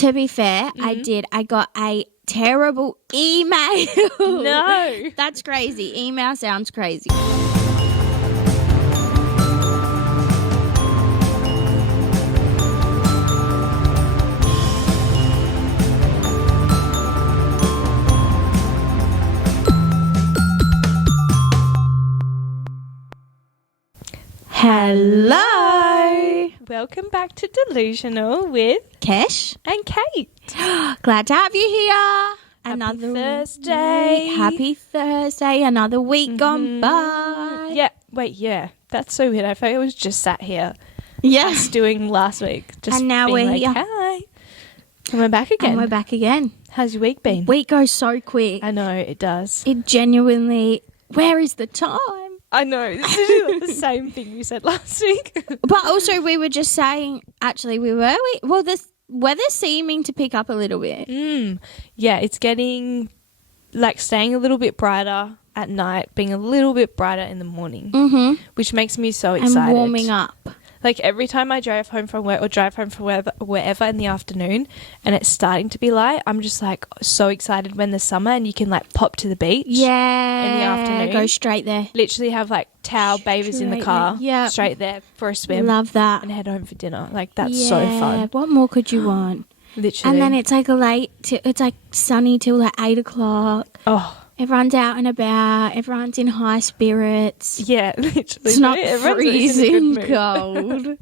To be fair, I did. I got a terrible email. No. That's crazy. Email sounds crazy. Hello. Welcome back to Delusional with Kesh and Kate. Glad to have you here. Happy Thursday. Happy Thursday. Another week gone by. Yeah. Wait, yeah. That's so weird. I felt I was just sat here. Yeah. Us doing last week. Just And now being we're like, here. Hi. And we're back again. And we're back again. How's your week been? Week goes so quick. I know, it does. It genuinely, where is the time? I know. This is the same thing we said last week. But also we were just saying, actually the weather's seeming to pick up a little bit. Yeah, it's getting, like, staying a little bit brighter at night, being a little bit brighter in the morning, which makes me so excited. And warming up. Like, every time I drive home from work or drive home from wherever in the afternoon and it's starting to be light, I'm just, like, so excited when there's summer and you can, like, pop to the beach. Yeah. In the afternoon. Go straight there. Literally have, like, towel bathers in the Straight car. there. Yep. Straight there for a swim. Love that. And head home for dinner. Like, that's so fun. What more could you want? Literally. And then it's like it's like sunny till like 8 o'clock. Oh. Everyone's out and about. Everyone's in high spirits. Yeah, literally. It's not Everyone's freezing in a good mood. cold.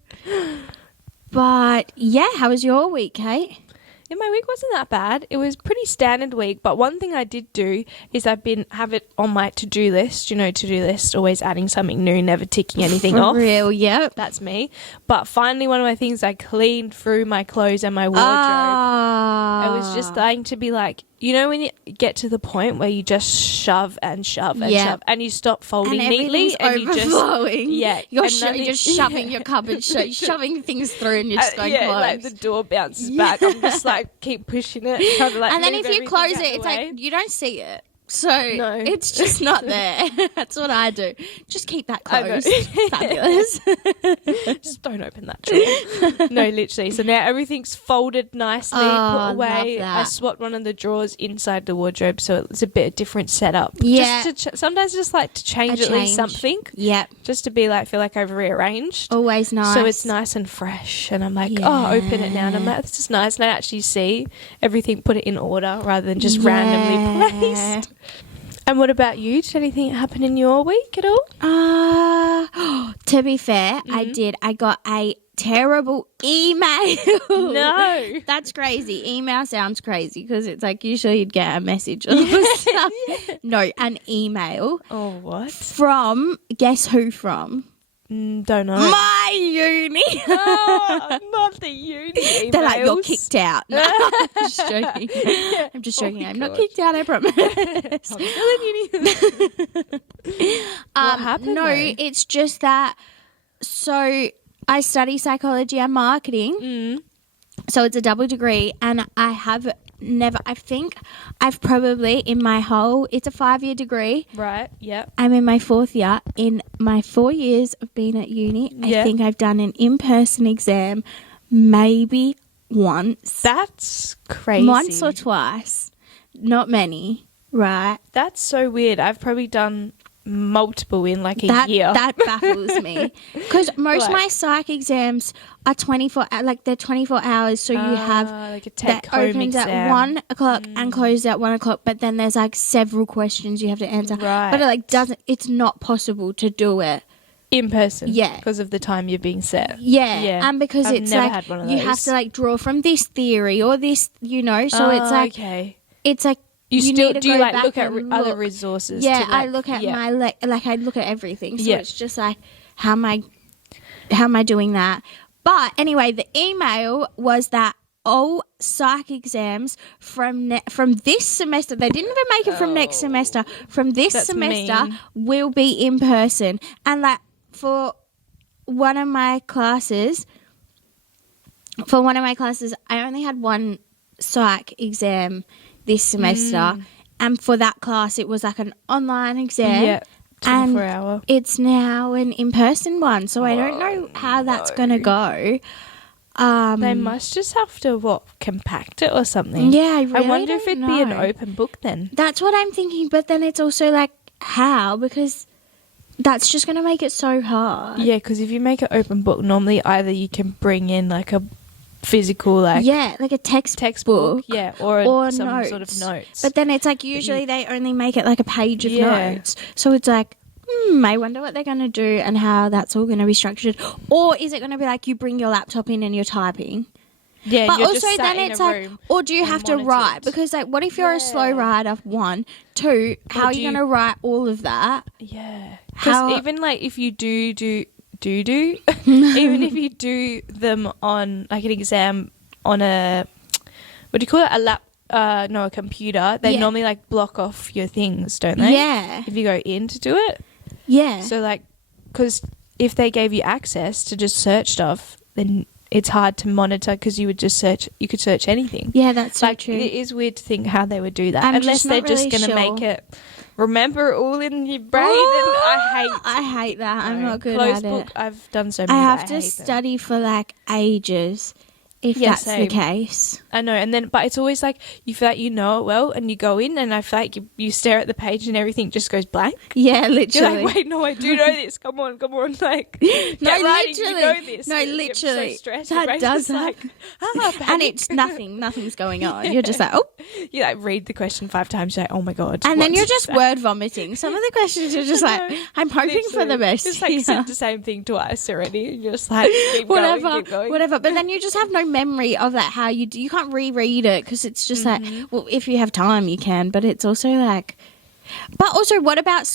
But yeah, how was your week, Kate? Yeah, my week wasn't that bad. It was pretty standard week, but one thing I did do is have it on my to-do list. You know, to-do list, always adding something new, never ticking anything For off. real, yep. That's me. But finally, one of my things, I cleaned through my clothes and my wardrobe. I was just starting to be like, you know, when you get to the point where you just shove and shove and shove and you stop folding and neatly and you overflowing. you're You're just shoving your cupboard, shoving things through, and you're just going close. like the door bounces back. I'm just like keep pushing it, trying to, like, and then move if you everything close out it, the it's way. like you don't see it. So No. it's just not there. That's what I do. Just keep that I know. closed. Fabulous. Just don't open that drawer. No, literally. So now everything's folded nicely, put away. Love that. I swapped one of the drawers inside the wardrobe, so it's a bit different setup. Yeah. Just to sometimes just like to change at least something. Yep. Just to be like, feel like I've rearranged. Always nice. So it's nice and fresh. And I'm like, oh, open it now. And I'm like, this is nice. And I actually see everything, put it in order rather than just randomly placed. And what about you? Did anything happen in your week at all? To be fair, I did. I got a terrible email. No. That's crazy. Email sounds crazy because it's like usually you'd get a message or stuff. No, an email. Oh, what? From, guess who from? Don't know. My uni. Oh, not the uni emails. They're like, you're kicked out. No, I'm just joking. I'm just joking. I'm not kicked out, I promise. I'm still in uni. What happened? No, though? it's just that. So I study psychology and marketing. So it's a double degree, and I think I've probably in my whole, it's a 5-year degree. Right, yep. I'm in my 4th year. In my 4 years of being at uni, I think I've done an in-person exam maybe once. That's crazy. Once or twice. Not many, right? That's so weird. I've probably done multiple in like a year. That baffles me. Because most of my psych exams are 24 hours, so you have like a that take-home opens exam. at 1 o'clock and closes at 1 o'clock, but then there's like several questions you have to answer. Right. But it's not possible to do it In person. Yeah. Because of the time you're being set. Yeah. And because I've it's never like had one of you those. have to like draw from this theory or this, so it's like okay. it's like You need still to do you go like back look at and other look. resources? Yeah, to, I look at my I look at everything. So Yeah. it's just like how am I doing that? But anyway, the email was that all psych exams from this semester, they didn't even make it from next semester, from this That's semester mean. will be in person. And like for one of my classes, I only had one psych exam this semester. And for that class, it was like an online exam. Yeah. 24 hour. It's now an in-person one, so I don't know how that's going to go. They must just have to, compact it or something? Yeah, I really wonder if don't it'd be an know. open book then. That's what I'm thinking, but then it's also like, how? Because that's just going to make it so hard. Yeah, because if you make an open book, normally either you can bring in like a physical like a textbook. Yeah, or some notes. sort of notes. But then it's like usually they only make it like a page of notes. So it's like, I wonder what they're going to do and how that's all going to be structured. Or is it going to be like you bring your laptop in and you're typing? Yeah, but you're also just sat then in it's a like, room or do you have to monitored. write? Because like, what if you're a slow writer? 1, 2, how are you going to write all of that? Yeah, How- because even like if you do even if you do them on like an exam on a, what do you call it, a computer, they normally like block off your things, don't they? Yeah. If you go in to do it. Yeah. So like, because if they gave you access to just search stuff, then it's hard to monitor because you could search anything. Yeah, that's so like, true. It is weird to think how they would do that. I'm Unless just they're not just really going to sure. make it remember it all in your brain. And I hate that. I'm not good Closed at book, it. I've done so many. I that have to hate them. study for like ages if Yeah, that's same. the case. I know, and then but it's always like you feel like you know it well, and you go in, and I feel like you stare at the page, and everything just goes blank. Yeah, You're literally. like, wait, no, I do know this. Come on, like, No, get writing, literally. you know this. No, And you're literally. so stressed. That Your brain's does just like, and panic. it's nothing's going on. You're just like, oh. You like read the question 5 times. You're like, oh my god. And then what you're did it just say? word vomiting. Some of the questions are just like, I'm hoping for the best. Just like here. said the same thing twice already. And you're just like, keep going. Whatever. But then you just have no memory of that. How you can't reread it because it's just like, well, if you have time, you can. But it's also like, but also, what about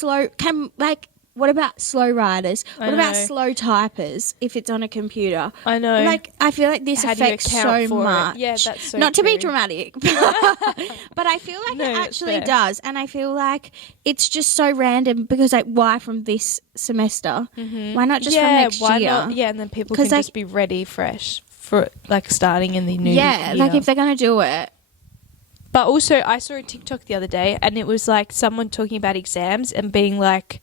what about slow writers? What about know. slow typers if it's on a computer? I know. Like, I feel like this How do you affects account so for it? much. Yeah, that's so Not to be true. dramatic, but I feel like No, it that's actually fair. does. And I feel like it's just so random because, like, why from this semester? Why not just from next why year? not? Yeah, and then people can 'Cause, like- just be ready, fresh for like starting in the new Yeah, year. like if they're going to do it. But also, I saw a TikTok the other day, and it was like someone talking about exams and being like,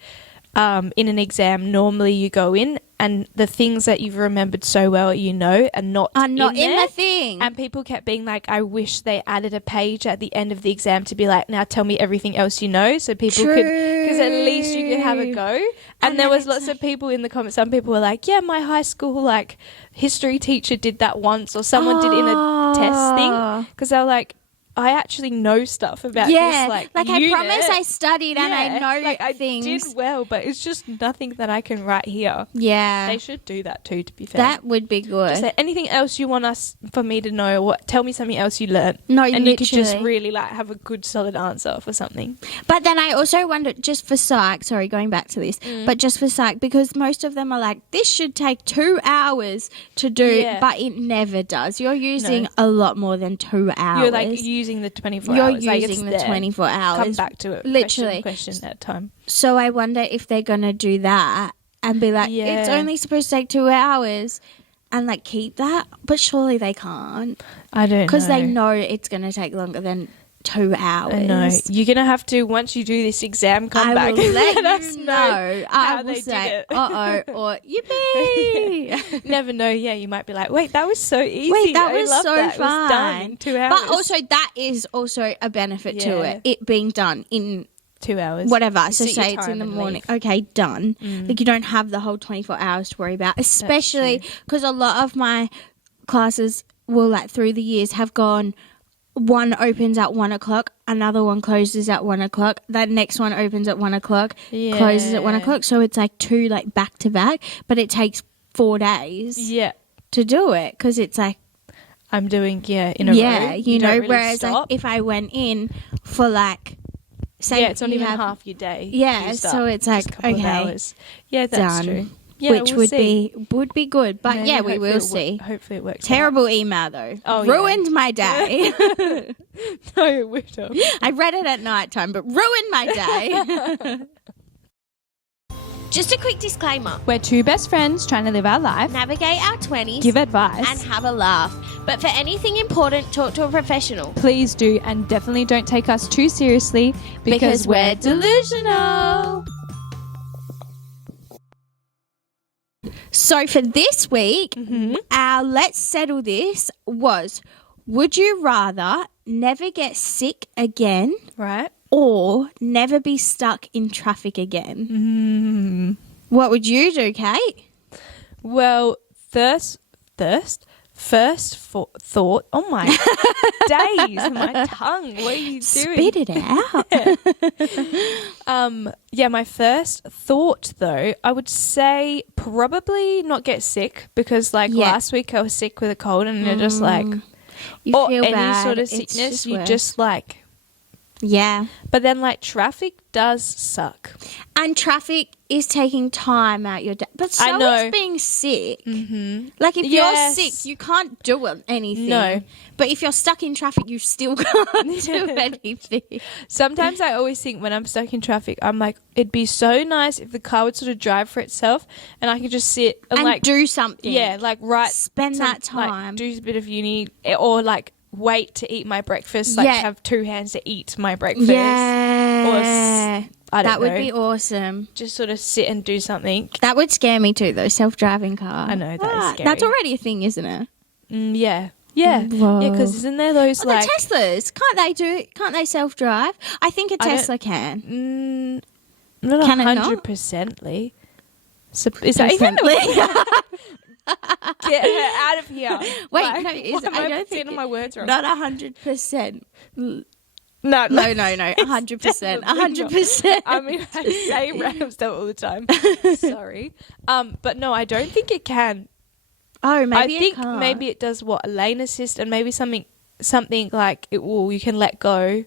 in an exam, normally you go in and the things that you've remembered so well, are not Are not in there. the thing. And people kept being like, I wish they added a page at the end of the exam to be like, now tell me everything else you know, so people could, because at least you could have a go. And there then was it's lots of people in the comments. Some people were like, yeah, my high school like history teacher did that once, or someone did in a test thing, because they were like, I actually know stuff about Yeah, this. like I unit. promise I studied and I know like, I things. did well, but it's just nothing that I can write here. Yeah, They should do that too, to be fair. that would be good. Just say anything else you want for me to know, or tell me something else you learnt. No, and you could just literally. really like have a good solid answer for something. But then I also wonder, just for psych, sorry, going back to this, but just for psych, because most of them are like, this should take 2 hours to do, Yeah. but it never does. You're using a lot more than 2 hours. You're like using the 24 You're hours. Like, using it's the there. 24 hours. Come back to it. Literally. Question at a time. So I wonder if they're going to do that and be like, it's Yeah. only supposed to take 2 hours and like keep that. But surely they can't I don't know. because they know it's going to take longer than 2 hours. I know. You're going to have to, once you do this exam, come I back will and let let us you know know. I how will they did say, it. uh-oh, or yippee. Never know. Yeah, you might be like, wait, that was so easy. Wait, that I was love so that. It was done in fun. 2 hours. But also, that is also a benefit to Yeah. it being done in 2 hours. whatever. You So sit your say it's in time the and morning. leave. Okay, done. Like you don't have the whole 24 hours to worry about, especially because a lot of my classes will like through the years have gone, one opens at 1 o'clock, another one closes at 1 o'clock, that next one opens at 1 o'clock, closes at 1 Yeah. o'clock. So it's like 2 like back to back, but it takes 4 days Yeah. to do it because it's like, I'm doing, in a row. you know, don't really whereas like stop. if I went in for like, say it's not you even have- half your day. Yeah, used so up. it's Just like, a couple of okay, hours. Yeah, that's done. true. Yeah, which we'll would see. be good. But Maybe, yeah, we hopefully will it see. Hopefully it works. Terrible email though. Oh, yeah. Ruined my day. No, it would have. I read it at night time, but ruined my day. Just a quick disclaimer. We're two best friends trying to live our life, Navigate our 20s give advice. and have a laugh. But for anything important, talk to a professional. Please do, and definitely don't take us too seriously because we're delusional. So for this week, our Let's Settle This was, would you rather never get sick again Right. or never be stuck in traffic again? What would you do, Kate? Well, first thought. Oh my days, my tongue. What are you doing? Spit it out. Yeah, my first thought though, I would say probably not get sick because last week I was sick with a cold and you're just like, You or feel any bad. sort of It's sickness, just you worse. just like. Yeah. But then traffic does suck. And traffic is taking time out your day. But so I know. is being sick. Mm-hmm. Like if Yes. you're sick, you can't do anything. No. But if you're stuck in traffic, you still can't do anything. Sometimes I always think when I'm stuck in traffic, I'm like, it'd be so nice if the car would sort of drive for itself and I could just sit and, do something. yeah, Spend that like, time. do a bit of uni or wait to eat my breakfast, have two hands to eat my breakfast. Yeah. I don't that would know. be awesome. Just sort of sit and do something. That would scare me too, though. Self-driving car. I know, that is scary. That's already a thing, isn't it? Yeah. Yeah. Whoa. Yeah, because isn't there those Well, the Teslas, can't they self-drive? I think a I don't- Tesla can. Not Can it not? 100%ly. So, is that even Get her out of here. Wait, Like, no, why is, am I I don't saying think my words wrong? not 100%. No, No, 100%. 100%. I mean, I say random stuff all the time. Sorry. But no, I don't think it can. Oh, maybe I think it can't. maybe it does a lane assist and maybe something like it will. You can let go,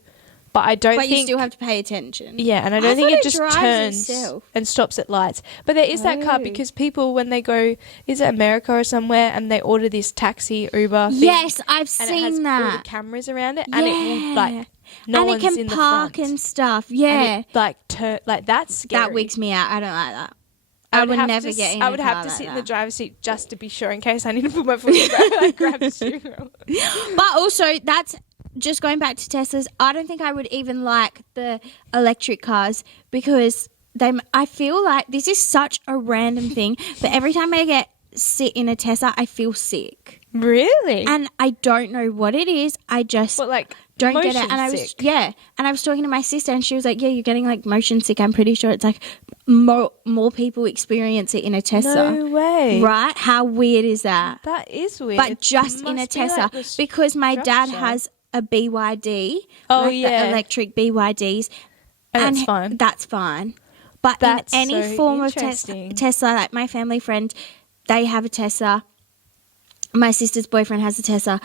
but I don't But think you still have to pay attention. Yeah, and I I don't think thought it it just drives turns itself. and stops at lights. But there is that car Oh. because people, when they go, is it America or somewhere, and they order this taxi Uber thing. Yes, I've and it has seen all the that. cameras around it, and it will Yeah. no and it one's can in the park front. and stuff. Yeah. And it, that's scary. That wigs me out. I don't like that. I would have never to, get in I a would car have to like sit in that. the driver's seat just to be sure in case I need to put my foot in and grab the steering wheel. But also, that's just going back to Teslas. I don't think I would even like the electric cars because I feel like this is such a random thing, but every time I sit in a Tesla, I feel sick. Really? And I don't know what it is. I just don't get it. motion And I was sick? and I was talking to my sister and she was like, yeah, you're getting motion sick. I'm pretty sure it's more people experience it in a Tesla. No way. Right? How weird is that? That is weird. But It just in a must be Tesla the because my dad structure. has a BYD. Oh, the yeah. electric BYDs. And that's fine. That's fine. But That's in any so form of interesting. Tesla, like my family friend, they have a Tesla. My sister's boyfriend has a Tesla.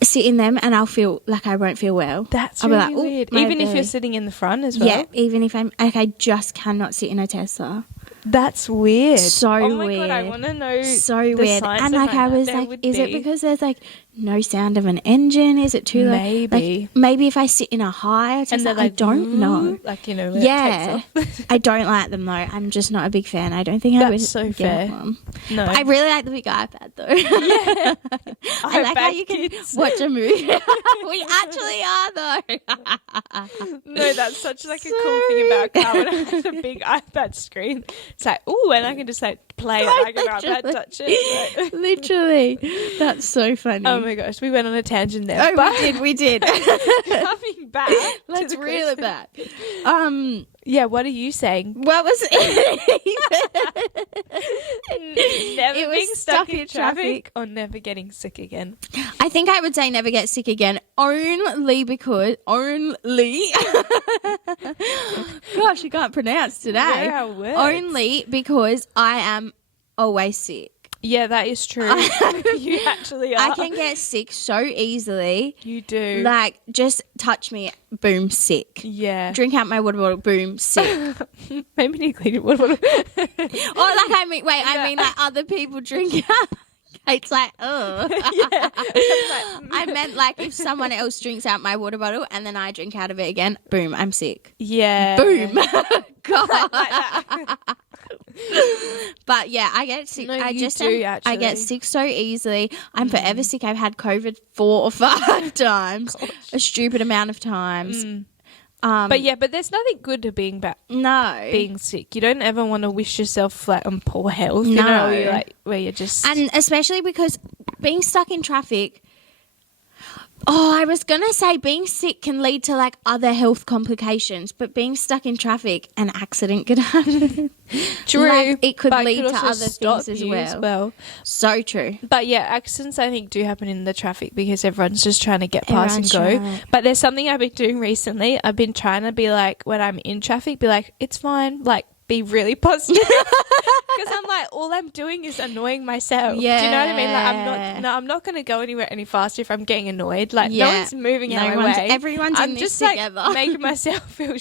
Sit in them and I'll feel like I won't feel well. That's I'll be really like, "Ooh, weird. my Even if belly." you're sitting in the front as well. Yeah, even if I'm I just cannot sit in a Tesla. That's weird. So oh my God, I weird. want to know So the weird. science And I behind was that. There like, would is it be. because there's no sound of an engine? Is it too low? Maybe. Maybe if I sit in a higher And Tesla, they're I don't know. "Ooh," when Yeah, it takes off. I don't like them though. I'm just not a big fan. I don't think I would That's so get fair. one. No. I really like the big iPad though. I like how you can watch a movie. We actually are though. No, that's such a cool So thing about a car when it has a big iPad screen. It's like, ooh, and I can just play it like an iPad, touch it. Literally, that's so funny. Oh my gosh, we went on a tangent there. Oh, but we did. coming back, Let's to the reel it question. back. Yeah, what are you saying? What was Never It was being stuck in in traffic or never getting sick again. I think I would say never get sick again, only. Gosh, you can't pronounce today. Where are words? Only because I am always sick. Yeah, that is true. You actually are. I can get sick so easily. You do. Like, just touch me, boom, sick. Yeah. Drink out my water bottle, boom, sick. Maybe need to clean it. What? I mean like other people drink out. It's like, oh. I meant like if someone else drinks out my water bottle and then I drink out of it again, boom, I'm sick. Yeah. Boom. God. Like that. But yeah, I get sick. No, I you just do, I get actually. sick so easily. I'm forever sick. I've had COVID 4 or 5 times, a stupid amount of times. But there's nothing good to being being sick. You don't ever want to wish yourself flat on poor health. You know, you're like, where you're just... And especially because being stuck in traffic... Oh, I was going to say being sick can lead to like other health complications, but being stuck in traffic, an accident could happen. True. Like, it could but lead could to also other stop things you as well. So true. But yeah, accidents I think do happen in the traffic because everyone's just trying to get past and go. Everyone's But there's something I've been doing recently. I've been trying to be like, when I'm in traffic, be like, it's fine. Like, be really positive. Because I'm like, all I'm doing is annoying myself. Yeah. Do you know what I mean? Like, I'm not going to go anywhere any faster if I'm getting annoyed. Like, no one's moving my way. Everyone's I'm in just this together. like making myself feel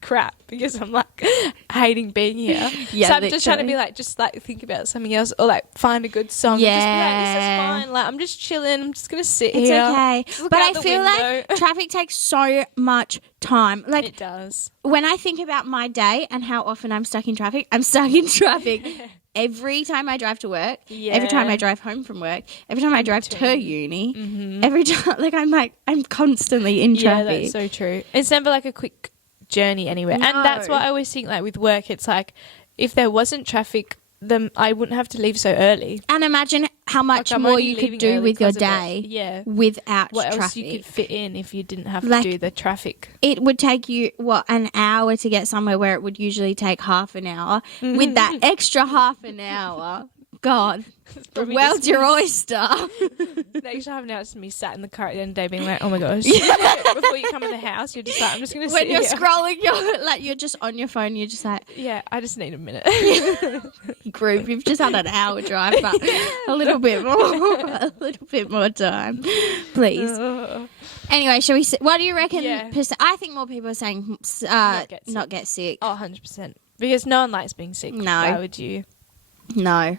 crap because I'm like hating being here. Yeah, so I'm just trying to be like, just like think about something else or like find a good song. Yeah. And just be like, this is fine. Like, I'm just chilling. I'm just going to sit It's here. okay. Look But out I the feel window. like traffic takes so much time. Like, It does. when I think about my day and how often I'm stuck in traffic, I'm stuck in traffic every time I drive to work, every time I drive home from work, every time I drive to uni, every time, like, I'm constantly in Yeah, traffic. that's so true. It's never like a quick journey anywhere. No. And that's what I always think, like with work, it's like if there wasn't traffic, then I wouldn't have to leave so early. And imagine how much Like, I'm more only you could leaving do early with your 'cause of it. day Yeah. without What traffic. else you could fit in if you didn't have Like- to do the traffic? It would take you, an hour to get somewhere where it would usually take half an hour. With that extra half an hour, God, the probably world's just your me. oyster. Next time now it's me sat in the car at the end of the day being like, oh my gosh. Before you come in the house, you're just like, I'm just going to sit When you're here. scrolling, you're just on your phone, you're just like, Yeah, I just need a minute. group, you've just had an hour drive, but a little bit more time, please. Anyway, shall we? What do you reckon? Yeah. I think more people are saying not get sick. Oh, 100%. Because no one likes being sick. No. Why would you? No,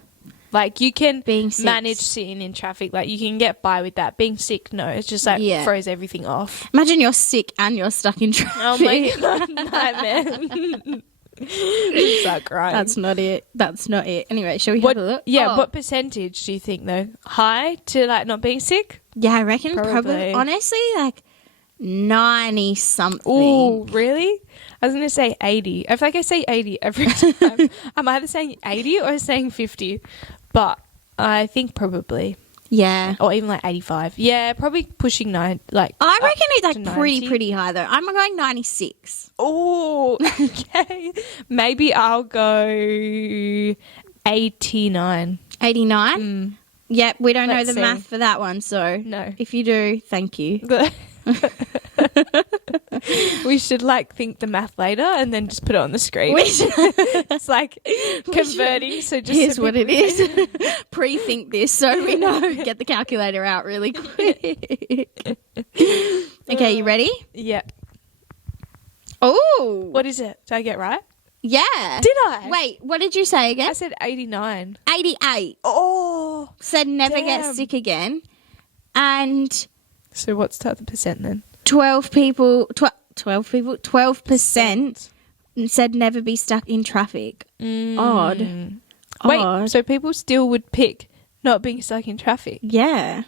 Like, you can Being sick. manage sitting in traffic. Like, you can get by with that. Being sick, no. It's just, like, Yeah. throws everything off. imagine you're sick and you're stuck in traffic. Oh, my God. Nightmare. It's like, right. That's not it. Anyway, shall we have a look? Yeah, Oh. what percentage do you think, though? High to, like, not being sick? Yeah, I reckon Probably. probably honestly, like 90 something. Oh, really? I was going to say 80. I feel like I say 80 every time. I'm either saying 80 or saying 50. But I think probably. Yeah. Or even like 85. Yeah, probably pushing 9. Like, I reckon it's to like 90. pretty high though. I'm going 96. Oh, okay. Maybe I'll go 89. 89? Yep, we don't know Let's the see. math for that one, so No. if you do, thank you. We should like think the math later and then just put it on the screen. We should- It's like converting. So just Here's so what it people- is. Pre-think this so we know. Get the calculator out really quick. Okay, you ready? Yeah. Oh, What is it? Did I get right? yeah. Did I? Wait, what did you say I again? said 89. 88. Oh. Said never get Damn. sick again. And So what's the other percent then? 12% said never be stuck in traffic. Odd. Wait, Odd. so people still would pick not being stuck in traffic Yeah.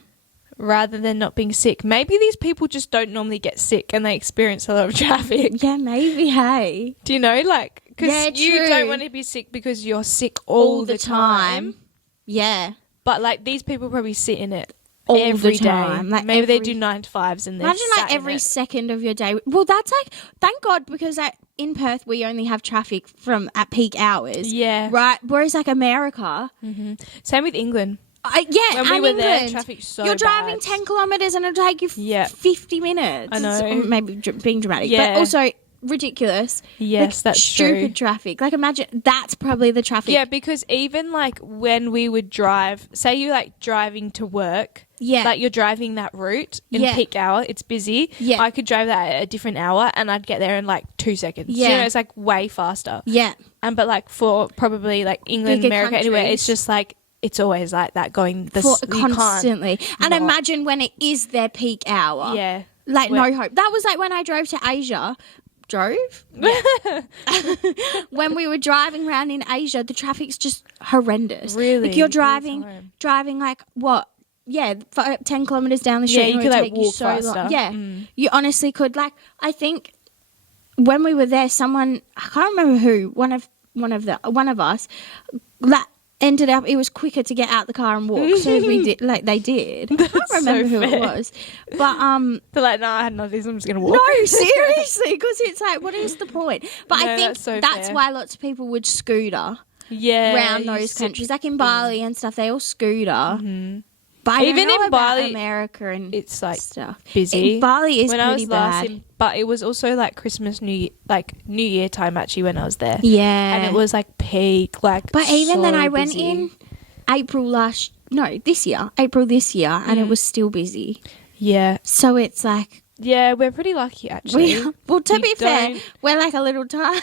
rather than not being sick. Maybe these people just don't normally get sick and they experience a lot of traffic. Yeah, maybe, hey. Do you know? Like, because Yeah, you true. don't want to be sick because you're sick all the time. Yeah. But, like, these people probably sit in it All the every day. time. Like, Maybe they every- do 9 to 5s and they're Imagine sat like in every it. second of your day. Well, that's like, thank God, because in Perth we only have traffic at peak hours. Yeah. Right. Whereas like America, Same with England. yeah, When we and were there, England, traffic's so you're driving bad. 10 kilometres and it'll take you Yeah. 50 minutes. I know. It's maybe being dramatic, Yeah. but also ridiculous. Yes, Like, that's stupid true. traffic. Like imagine that's probably the traffic. Yeah, because even like when we would drive, say you like driving to work, Yeah. like you're driving that route in Yeah. peak hour, it's busy. Yeah. I could drive that at a different hour and I'd get there in like 2 seconds. Yeah. You know, it's like way faster. Yeah. But like for probably like England, Bigger America, anywhere, countries. it's just like it's always like that going For you can't- constantly. And not. imagine when it is their peak hour. Yeah. Like Where- no hope. That was like when I drove to Asia. When we were driving around in Asia, the traffic's just horrendous. Really? Like you're All the time. driving like what? Yeah, 10 kilometers down the street. Yeah, you and it could, would like, take you walk so long. faster. Yeah, you honestly could. Like I think when we were there, someone, I can't remember who, one of us, that ended up, it was quicker to get out the car and walk. So we did, like they did. I can't remember who it was. But They're like, no, I had none of these. I'm just gonna walk. no, seriously, because it's like, what is the point? But No, I think that's so that's fair. why lots of people would scooter around you those sit- countries, like in Bali and stuff. They all scooter. But I Even don't know in about Bali, America and it's like stuff. busy. In Bali is when I pretty was last bad. in, but it was also like Christmas, New Year time actually when I was there. Yeah, And it was like peak, like. But even then, so I went busy. in April this year, and it was still busy. Yeah, So it's like yeah, we're pretty lucky actually. well, to We be fair, don't- we're like a little town.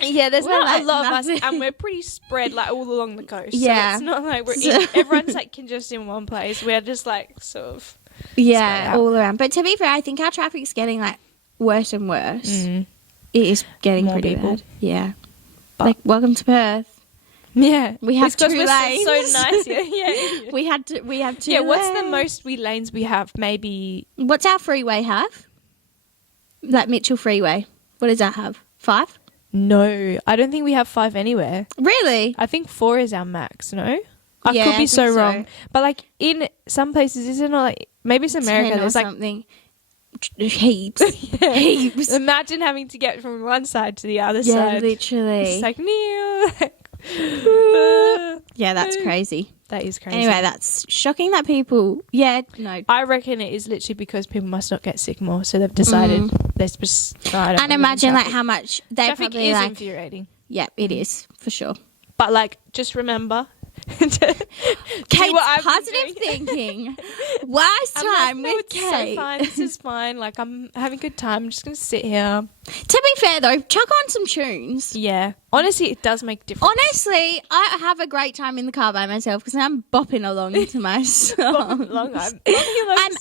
Yeah, there's We're not like a lot of us, nothing. and we're pretty spread like all along the coast. Yeah. So it's not like everyone's like congested in one place. We're just like sort of. Yeah, out. all around. But to be fair, I think our traffic's getting like worse and worse. It is getting More pretty people. bad. Yeah, But- like welcome to Perth. Yeah, We have It's 'cause 2 we're lanes. So nice. Yeah. We have 2. Yeah, what's the lanes. most lanes we have? Maybe What's our freeway have? Like Mitchell Freeway. What does that have? 5? no. I don't think we have 5 anywhere. Really? I think 4 is our max. No, I Yeah, could I be so think so. wrong. But like in some places, isn't it like maybe it's 10 America? or There's like something. Heaps. Heaps. imagine having to get from one side to the other Yeah, side. literally. It's like Neil. Yeah, that's crazy. That is crazy. Anyway, that's shocking that people. Yeah, no. I reckon it is literally because people must not get sick more, so they've decided let's just. No, I don't And wanna imagine like traffic. how much they Traffic probably is like. infuriating. Yeah, it is for sure. But like, just remember. Kate's I've been positive doing. thinking. Wise I'm like, time no, with it's so Kate. fine. This is fine. Like I'm having a good time. I'm just gonna sit here. To be fair though, chuck on some tunes. Yeah. Honestly, it does make a difference. Honestly, I have a great time in the car by myself because I'm bopping along to my song. I'm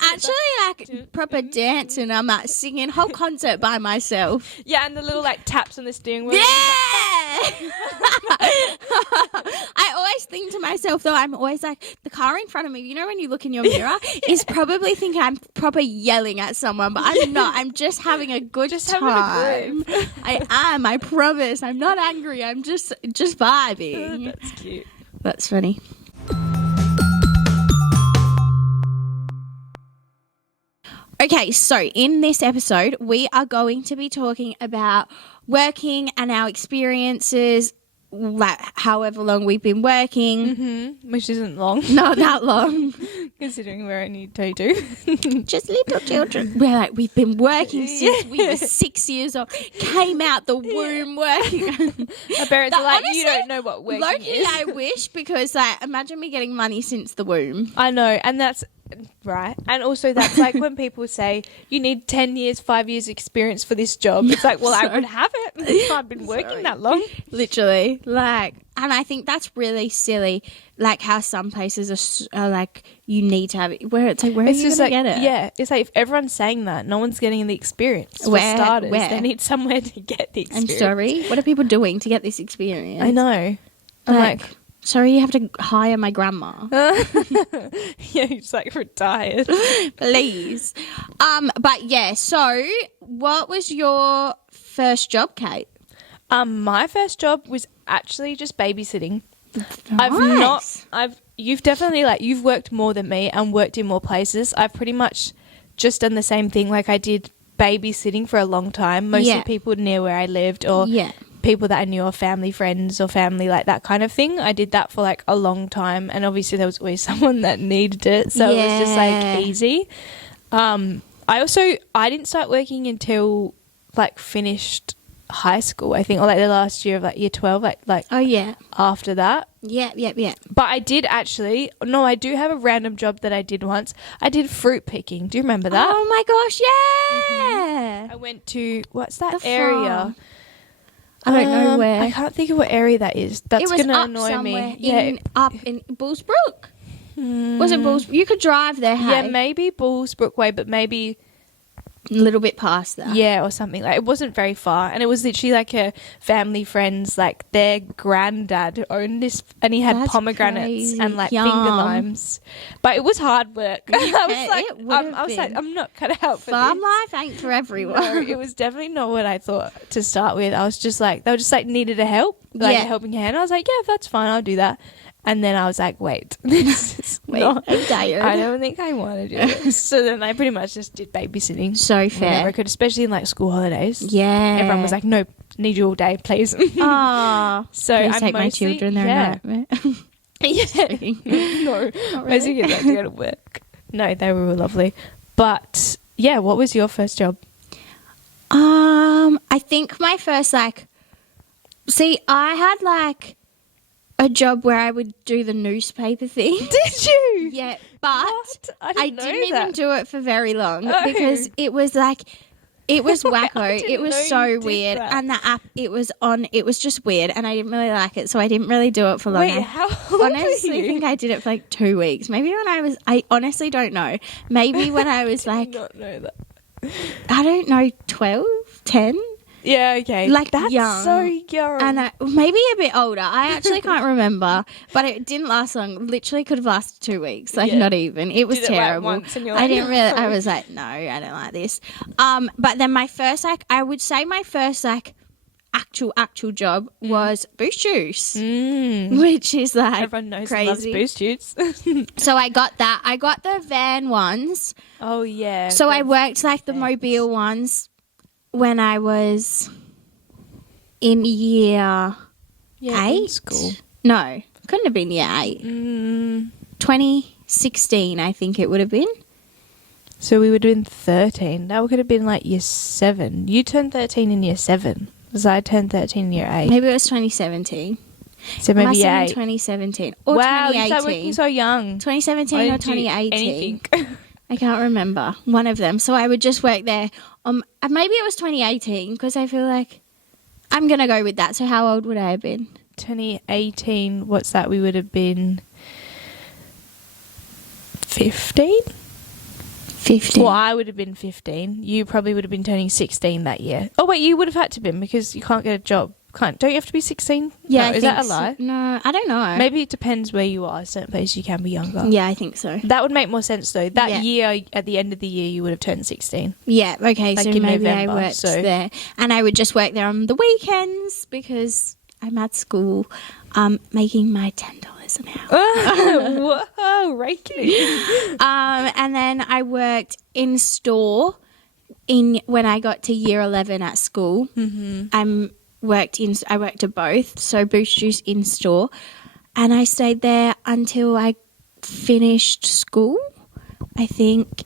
actually like proper dancing. I'm like singing whole concert by myself. Yeah, and the little like taps on the steering wheel. Yeah. I always think to myself though, I'm always like the car in front of me. You know when you look in your mirror, is probably thinking I'm proper yelling at someone, but I'm not. I'm just having a good time. having a groove. I am. I promise. I'm not angry. I'm just vibing. That's cute. That's funny. Okay, so in this episode, we are going to be talking about working and our experiences, like however long we've been working. Which isn't long, Not that long, considering we're only 22. just little children. We've been working since we were 6 years old. Came out the womb working. Our parents But are like, honestly, you don't know what working Loki, is. I wish because like imagine me getting money since the womb. I know, and that's right. And also, that's like when people say you need 10 years, 5 years experience for this job. It's like, well, I would have it if I've been working that long. Literally, and I think that's really silly. Like how some places are like you need to have it. Where it's like, where It's are you just gonna like, get it? yeah, it's like if everyone's saying that, no one's getting the experience. For Where- starters, where? they need somewhere to get the I'm experience. sorry. What are people doing to get this experience? I know. I'm Like, like, sorry, you have to hire my grandma, yeah, he's like retired. please. But yeah. So, what was your first job, Kate? My first job was actually just babysitting. Nice. You've definitely you've worked more than me and worked in more places. I've pretty much just done the same thing. Like I did babysitting for a long time, mostly Yeah. people near where I lived or Yeah. people that I knew or family friends or family, like that kind of thing. I did that for like a long time, and obviously there was always someone that needed it, so it was just Yeah. like easy. I didn't start working until like finished high school, I think, or like the last year of like year 12, like Oh yeah. after that. Yeah. But I did actually, no, I do have a random job that I did once. I did fruit picking. Do you remember that? Oh my gosh, yeah. I went to, what's that The area? farm. I don't know where. I can't think of what area that is. That's It was going to up annoy somewhere me. up in Bullsbrook. Was it Bulls? You could drive there. Yeah, Hey? maybe Bullsbrook Way, but maybe little bit past that. Yeah, or something. Like, it wasn't very far, and it was literally like a family friends, like their granddad owned this, and he had That's pomegranates crazy. and like Yum. finger limes, but it was hard work. Yeah, I it was like, been. I'm not cut out for Farm this. life ain't for everyone. No, it was definitely not what I thought to start with. I was just like, they were just like needed a Yeah. helping hand. I was like, yeah, that's fine, I'll do that. And then I was like, wait, this is Wait, not, I'm tired. I don't think I want to do this. So then I pretty much just did babysitting. So Whenever I fair. could, especially in like school holidays. Yeah. Everyone was like, nope, need you all day, please. "Oh, So please I take my mostly- children. They're yeah. a nightmare." Yeah. No, mostly because I had to go to work. No, they were lovely. But yeah, what was your first job? I think my first I had a job where I would do the newspaper thing. Did you? Yeah, but What? I know didn't that. even do it for very long Oh. because it was wacko. didn't It was know you so did weird, that. and the app it was on, it was just weird, and I didn't really like it, so I didn't really do it for long. Wait, I how old honestly were you? think I did it for 2 weeks. Maybe I honestly don't know. Maybe when I was I did not know that. I don't know, 12, 10. Yeah, okay. Like, that's young. so young. And maybe a bit older. I actually can't remember, but it didn't last long. Literally could have lasted 2 weeks. Yeah. Not even. It was Did it, like, terrible. once and you're I like, didn't really. I no. was like, no, I don't like this. But then my first I would say my first actual job was Boost Juice, which is Everyone knows and loves crazy. Boost Juice. So I got that. I got the van ones. Oh, yeah. So I worked the mobile ones when I was in year yeah, 8. in school. No, couldn't have been year 8. 2016, I think it would have been. So we would have been 13. That could have been like year 7. You turned 13 in year 7. Because I turned 13 in year 8. Maybe it was 2017. So It maybe must year have 8. been 2017 or Wow, you 2018. started working so young. 2017 Why or didn't you do 2018. anything? I can't remember. One of them. So I would just work there. Maybe it was 2018 because I feel like I'm going to go with that. So how old would I have been? 2018, what's that? We would have been 15? 15. Well, I would have been 15. You probably would have been turning 16 that year. Oh, wait, you would have had to be because you can't get a job. Don't you have to be 16? Yeah, No, I is think that a lie? so. No, I don't know. Maybe it depends where you are. Certain places you can be younger. Yeah, I think so. That would make more sense though. That Yeah. year, at the end of the year, you would have turned 16. Yeah, okay, Like so in maybe November, I worked so- there. And I would just work there on the weekends because I'm at school making my $10 an hour. Whoa, raking. And then I worked in store when I got to year 11 at school. Mm-hmm. I worked at both, so Boost Juice in store. And I stayed there until I finished school, I think.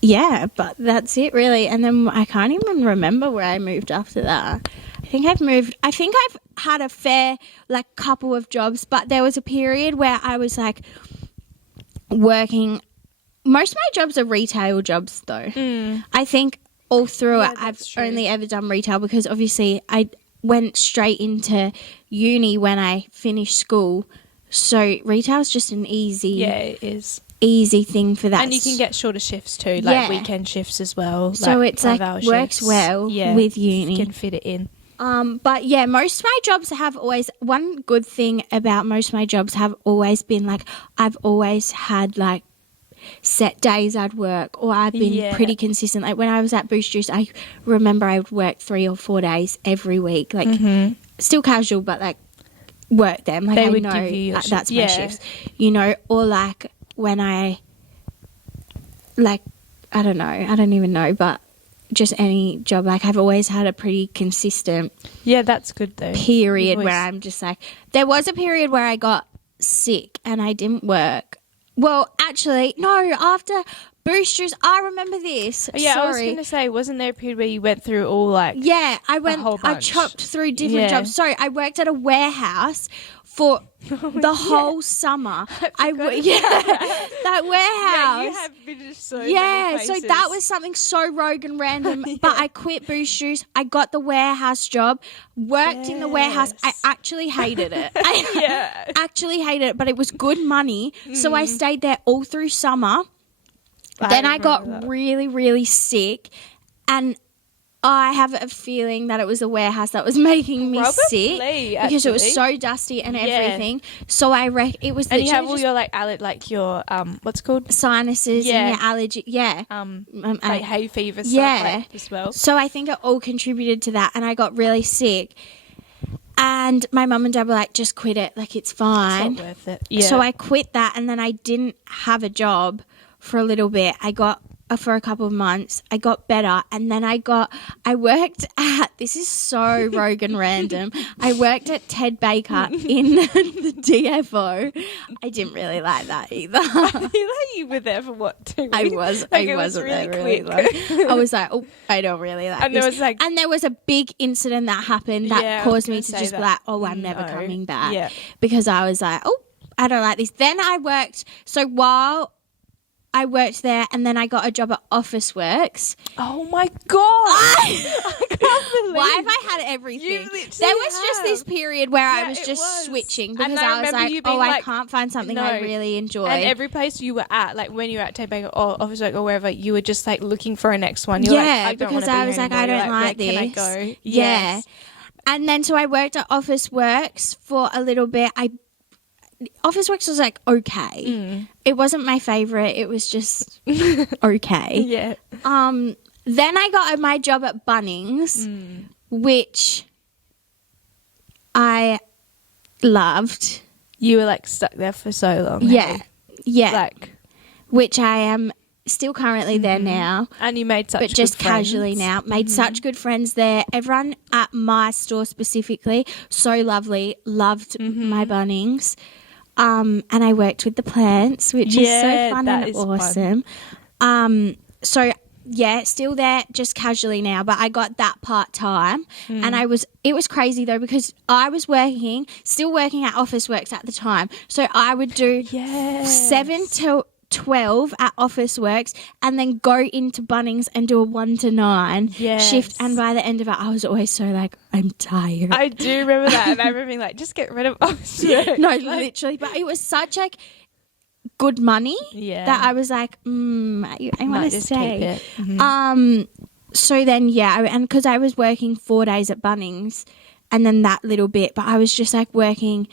Yeah, but that's it really. And then I can't even remember where I moved after that. I think I've had a fair couple of jobs, but there was a period where I was working. Most of my jobs are retail jobs though. I think all through it I've that's true. only ever done retail because obviously I went straight into uni when I finished school. So retail's just an Yeah, it is. easy thing for that. And you can get shorter shifts too, like Yeah. weekend shifts as well. So it's 5-hour works shifts. well Yeah, with uni. You can fit it in. But yeah, most of my jobs have always, one good thing about most of my jobs have always been I've always had set days I'd work, or I've been Yeah. pretty consistent. Like when I was at Boost Juice, I remember I would work 3 or 4 days every week, still casual, but work them. They I would know give you your that's shift. my Yeah. shifts, or when I I don't know, I don't even know, but just any job. I've always had a pretty consistent Yeah, that's good though. period You've where always- I'm just there was a period where I got sick and I didn't work. Well, actually, no, after Boost Juice, I remember this. Yeah, I was Sorry. going to say, wasn't there a period where you went through all Yeah, I whole I bunch. chopped through different Yeah. jobs. Sorry, I worked at a warehouse for the whole summer. That warehouse. Yeah, you have been to so Yeah, many so places. that was something so rogue and random. But I quit Boost Juice. I got the warehouse job, worked in the warehouse. I Yes. actually hated it. I Yeah. actually hated it, but it was good money. So I stayed there all through summer. Then I remember got that. really, really sick, and I have a feeling that it was the warehouse that was making me sick Probably, because it was actually. so dusty and Yeah. everything. So it was And you have literally all just your like your what's it called sinuses Yeah. and your allergy. Yeah. like hay fever stuff yeah. like, as well. So I think it all contributed to that, and I got really sick. And my mum and dad were like, just quit it. Like, it's fine. It's not worth it. Yeah. So I quit that, and then I didn't have a job for a little bit. I got for a couple of months. I got better, and then I worked at, this is so rogue and random, I worked at Ted Baker in the DFO. I didn't really like that either. You were there for what, 2 weeks? I wasn't there really long. I was like, oh, I don't really like And this. there was a big incident that happened that Yeah, I was caused me gonna to say just be that. like, oh, I'm never No. coming back. Yeah. Because I was like, oh, I don't like this. Then I worked, so while I worked there, and then I got a job at Office Works. Oh my god! I can't believe. Why have I had everything? You literally There was just this have. period where I Yeah, was it just was. switching And because I I was remember like, you being oh, I like, can't find something I no. really enjoy. And every place you were at, like when you were at Ted Baker or Office Work or wherever, you were just like looking for a next one. You're yeah, like, I don't because wanna I be was here like, anymore. I You're don't like where this. Can I go? Yeah. Yes. And then so I worked at Office Works for a little bit. Office Works was like okay. It wasn't my favorite. It was just okay. Yeah. Then I got my job at Bunnings, which I loved. You were like stuck there for so long. Yeah. hey? Yeah. Like, Which I am still currently there now. and you made such But just good friends. casually now. Made such good friends there. Everyone at my store specifically, so lovely. Loved my Bunnings. And I worked with the plants, which is so Yeah, fun that and is fun. awesome. So yeah, still there, just casually now. But I got that part time, and it was crazy though because I was still working at Office Works at the time. So I would do Yes. 7 to 12 at Office Works, and then go into Bunnings and do a 1 to 9 Yes. shift. And by the end of it, I was always so like, I'm tired. I do remember that, and I remember being like, just get rid of Office Work. No, Like, literally. But it was such like good money Yeah. that I was like, I might want to just stay. keep it. So then, yeah, and because I was working 4 days at Bunnings, and then that little bit, but I was just like working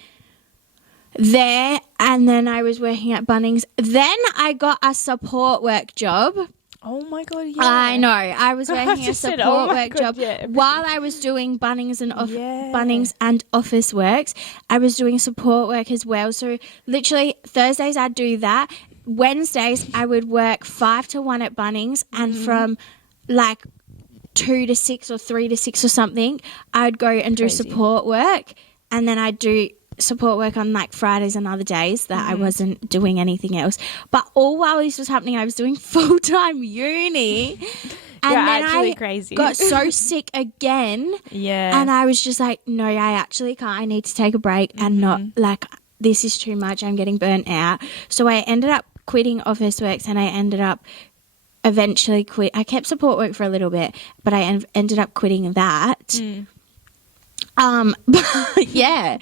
there, and then I was working at Bunnings. Then I got a support work job. Oh my god! Yeah. I know. I was working a just said, support oh my work God, job yeah. while I was doing Bunnings and Yeah. Bunnings and Office Works. I was doing support work as well. So literally Thursdays I'd do that. Wednesdays I would work 5 to 1 at Bunnings, and from like 2 to 6 or 3 to 6 or something, I'd go and do Crazy. support work, and then I'd do support work on like Fridays and other days that I wasn't doing anything else. But all while this was happening, I was doing full-time uni. And You're then actually I crazy. got so sick again, Yeah. and I was just like, no, I actually can't. I need to take a break and not like, this is too much. I'm getting burnt out. So I ended up quitting Office Works, and I ended up eventually quit. I kept support work for a little bit, but I ended up quitting that. But yeah,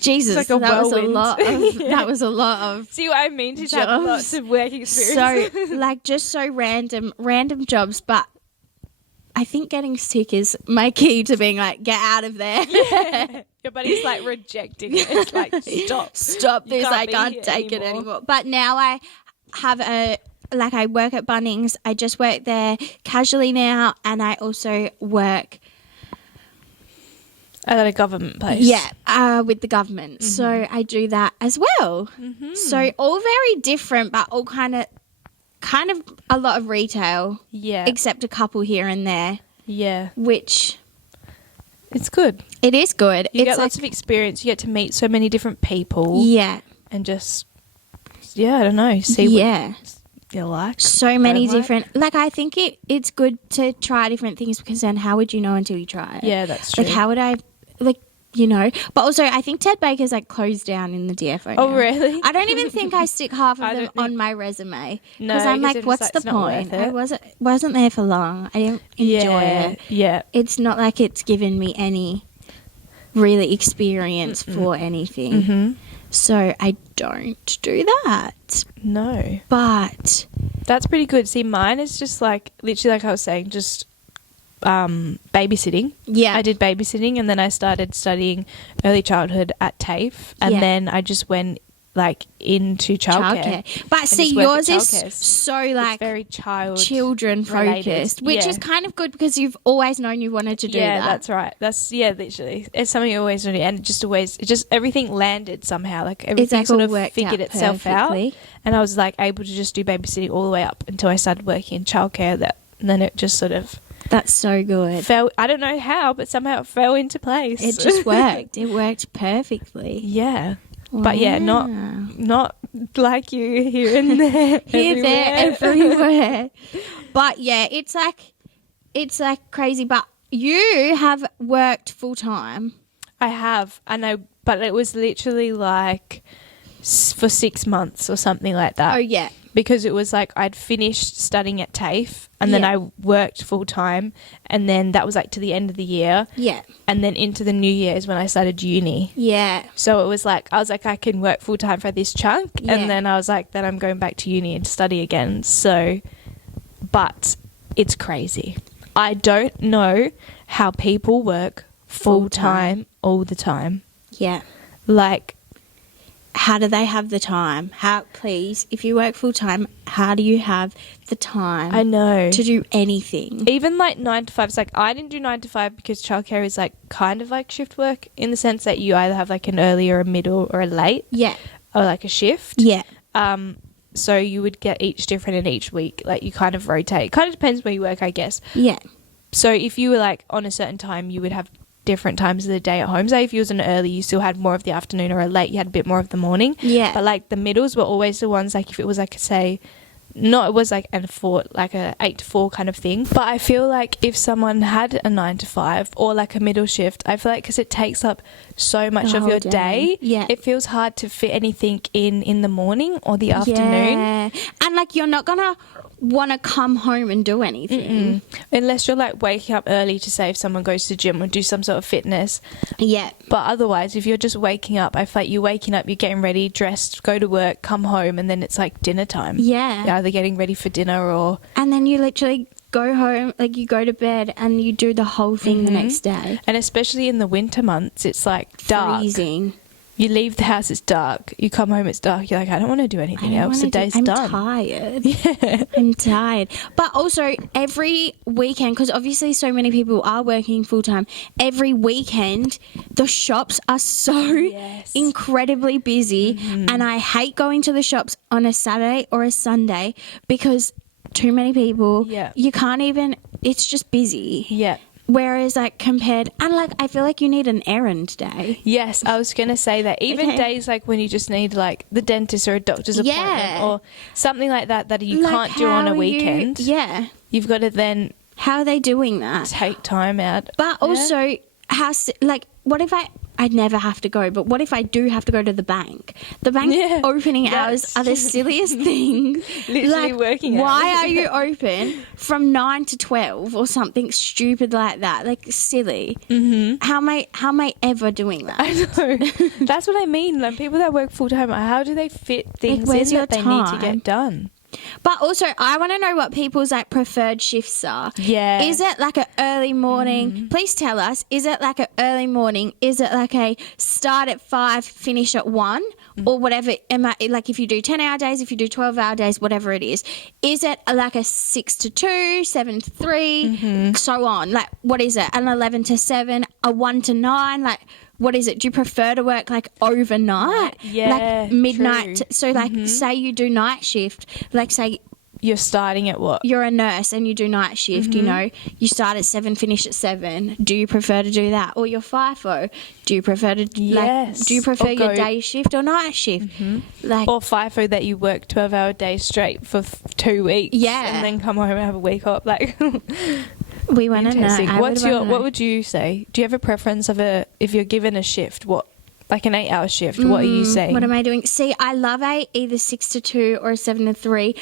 Jesus, It's like a that was a whirlwind. lot. That was a lot of. See what I mean? She's had lots of work experience. So like just so random jobs, but I think getting sick is my key to being like, get out of there. Your body's like rejecting it. It's like, stop. This. can't I be can't here take it anymore. anymore. But now I have I work at Bunnings. I just work there casually now, and I also work At a government place. with the government. So I do that as well. So all very different, but all kind of a lot of retail, Yeah. except a couple here and there, Yeah. which It's good. it is good. You it's get lots of experience. You get to meet so many different people. yeah, And just, I don't know, see what you like. so many don't like. different. Like I think it's good to try different things, because then how would you know until you try it? Yeah, that's true. Like how would I But also I think Ted Baker's like closed down in the DFO. Oh, now. really? I don't even think I stick half of I them don't think- on my resume, No, because I'm 'cause like, it's what's like, the it's not worth point? it. I wasn't there for long. I didn't enjoy it. Yeah. It's not like it's given me any really experience for anything. So I don't do that. No. But That's pretty good. See, mine is just like, literally like I was saying, just babysitting. yeah. I did babysitting, and then I started studying early childhood at TAFE, and Yeah. then I just went like into childcare. But and see, just work yours at is childcare. so It's like very children related. focused, which Yeah. is kind of good because you've always known you wanted to do Yeah, that. that's right. That's literally. It's something you always do, and it just everything landed somehow. Like everything like sort all of worked figured out itself out, perfectly. and I was like able to just do babysitting all the way up until I started working in childcare. And then it just sort of That's so good. fell. I don't know how, but somehow it fell into place. It just worked. It worked perfectly. Yeah. But yeah, Wow. not like you here and there, Here, there, everywhere. But yeah, it's like crazy. But you have worked full time. I have, but it was literally like for 6 months or something like that. Oh yeah. Because it was like I'd finished studying at TAFE, and then Yeah. I worked full time, and then that was like to the end of the year, Yeah. and then into the new year is when I started uni. Yeah. So it was like I was like I can work full time for this chunk, Yeah. and then I was like then I'm going back to uni and study again. So, but it's crazy. I don't know how people work full time all the time. Yeah. Like, How do they have the time? Please, if you work full time, how do you have the time I know. to do anything? Even like 9 to 5, it's like I didn't do 9 to 5 because childcare is like kind of like shift work in the sense that you either have like an early or a middle or a late Yeah. or like a shift. Yeah. So you would get each different in each week. Like you kind of rotate. Kind of depends where you work, I guess. Yeah. So if you were like on a certain time, you would have different times of the day at home. Say if you was an early, you still had more of the afternoon, or a late, you had a bit more of the morning. Yeah. But like the middles were always the ones, like if it was like say, it was like a 8 to 4 kind of thing. But I feel like if someone had a 9 to 5 or like a middle shift, I feel like because it takes up so much The of whole your day. day, Yeah. it feels hard to fit anything in the morning or the afternoon. Yeah. And like you're not gonna want to come home and do anything. Unless you're like waking up early to say if someone goes to the gym or do some sort of fitness. Yeah. But otherwise, if you're just waking up, I feel like you're waking up, you're getting ready, dressed, go to work, come home, and then it's like dinner time. Yeah. You're either getting ready for dinner or... And then you literally go home, like you go to bed and you do the whole thing the next day. And especially in the winter months, it's like dark. Freezing. You leave the house, it's dark. You come home, it's dark. You're like, I don't want to do anything else. The day's I'm done. tired. Yeah. I'm tired. But also every weekend, because obviously so many people are working full time, every weekend the shops are so Yes. incredibly busy. And I hate going to the shops on a Saturday or a Sunday because too many people. Yeah. You can't even, it's just busy. Yeah. Whereas like compared, and like I feel like you need an errand day. Yes, I was going to say that. Even Okay. days like when you just need like the dentist or a doctor's appointment Yeah. or something like that you Like, can't do on how a are you- weekend. Yeah. You've got to then How are they doing that? take time out. But also, what if I'd never have to go, but what if I do have to go to the bank? The bank Yeah, opening hours that's are the silliest things. Literally working Why hours. are you open from 9 to 12 or something stupid like that? Like, silly. Mm-hmm. How am I ever doing that? I know. That's what I mean. Like people that work full time, how do they fit things where's in your that they need to time? get done? But also, I want to know what people's like preferred shifts are. Yeah. Is it like an early morning? Please tell us. Is it like an early morning? Is it like a start at 5, finish at 1? Or whatever, like if you do 10-hour days, if you do 12-hour days, whatever it is it like a 6 to 2, 7 to 3, so on? Like, what is it? An 11 to 7, a 1 to 9? Like, what is it? Do you prefer to work like overnight? Yeah, like midnight. true. So like, say you do night shift, like say You're starting at what? you're a nurse and you do night shift, you know, you start at 7, finish at 7. Do you prefer to do that? Or your FIFO? Do you prefer to Yes. do you prefer Or your go- day shift or night shift? Like, Or FIFO that you work 12-hour days straight for 2 weeks. Yeah. And then come home and have a week off. Like, we want to know. interesting. I would wanna know. What would you say? Do you have a preference of if you're given a shift, what, like an 8-hour shift, what are you saying? What am I doing? See, I love either 6 to 2 or a 7 to 3,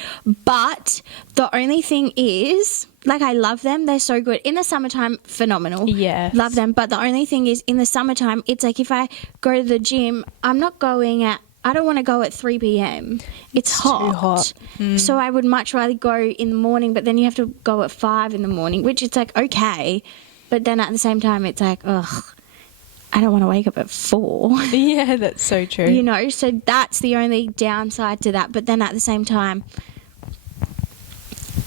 but the only thing is, like, I love them. They're so good. In the summertime, phenomenal. Yes. Love them. But the only thing is, in the summertime, it's like if I go to the gym, I'm not going at I don't want to go at 3 p.m. It's hot. too hot. So I would much rather go in the morning, but then you have to go at 5 in the morning, which it's like, okay. But then at the same time, it's like, ugh, I don't want to wake up at 4. Yeah, that's so true. You know, so that's the only downside to that. But then at the same time,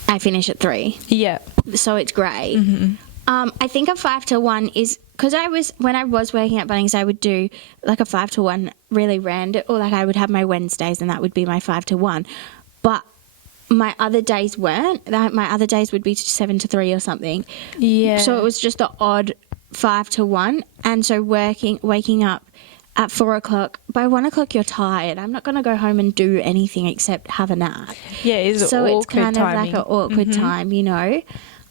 I finish at 3. Yeah. So it's great. Mm-hmm. I think a 5 to 1 is because when I was working at Bunnings, I would do like a 5 to 1 really random, or like I would have my Wednesdays and that would be my 5 to 1. But my other days weren't. My other days would be 7 to 3 or something. Yeah. So it was just the odd 5 to 1. And so waking up at 4 o'clock, by 1 o'clock you're tired. I'm not going to go home and do anything except have a nap. Yeah, it's so awkward it's kind timing. of like an awkward time, you know.